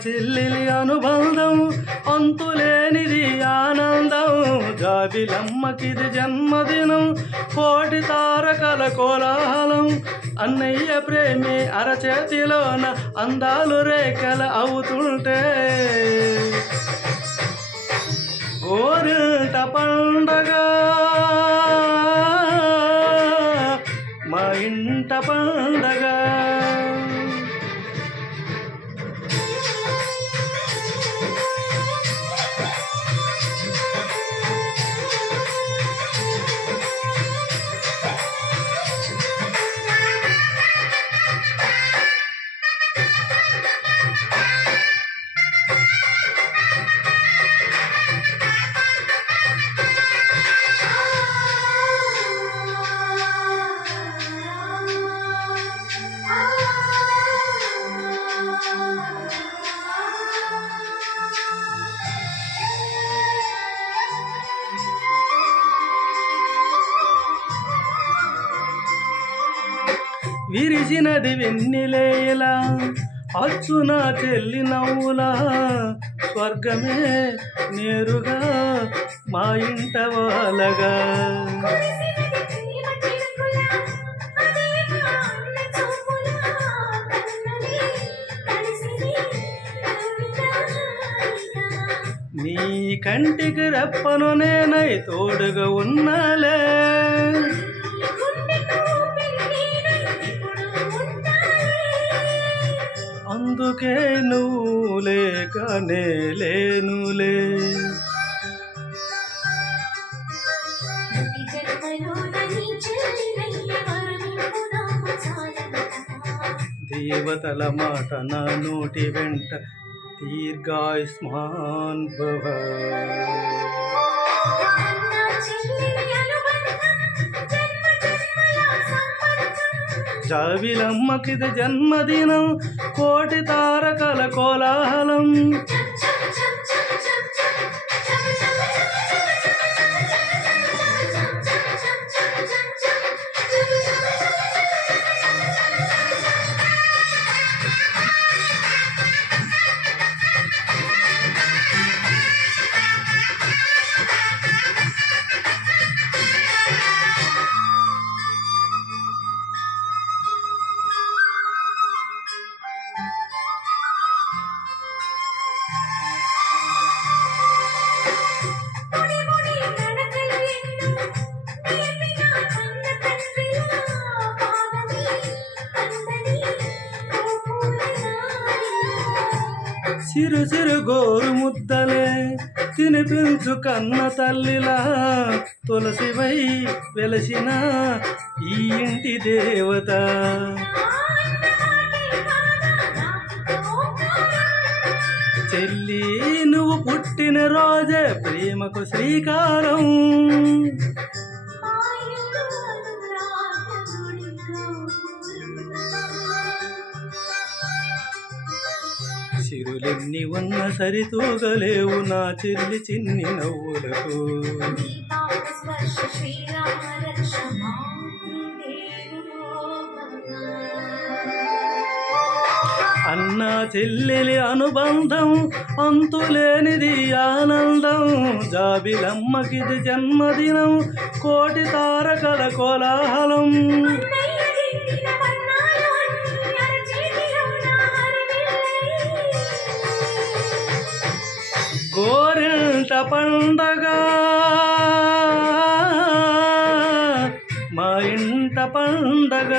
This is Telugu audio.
చెల్లెలి అనుబంధం అంతులేనిది ఆనందం. జాబిలమ్మకిది జన్మదినం కోటి తారకల కోలాహలం. అన్నయ్య ప్రేమి అరచేతిలోన అందాలు రేఖల అవుతుంటే గోరింట పండగ మా ఇంట పండగ. విరిసినది వెన్నెలేలా అచ్చున చెల్లి నవ్వులా. స్వర్గమే నేరుగా మా ఇంట వాలగా. నీ కంటికి రెప్పను నేనై తోడుగా ఉన్నాలే. అందుకే నువ్వు లేకనే లేనులే. దేవతల మాట నా నోటి వెంట దీర్ఘాయుష్మాన్ భవ. జాబిలమ్మకిది జన్మదినం కోటి తారకల కోలాహలం. సిరు సిరు గోరు ముద్దలే తినిపించు కన్న తల్లిలా. తులసివై వెలసిన ఈ ఇంటి దేవత. చెల్లి నువ్వు పుట్టిన రోజే ప్రేమకు శ్రీకారం. సిరులెన్ని ఉన్న సరితూగలేవు నా చెల్లి చిన్ని నవ్వులకు. అన్నా చెల్లెలి అనుబంధం అంతులేనిది ఆనందం. జాబిలమ్మకిది జన్మదినం కోటి తారకల కోలాహలం. గోరింట పండగ మా ఇంట పండగ.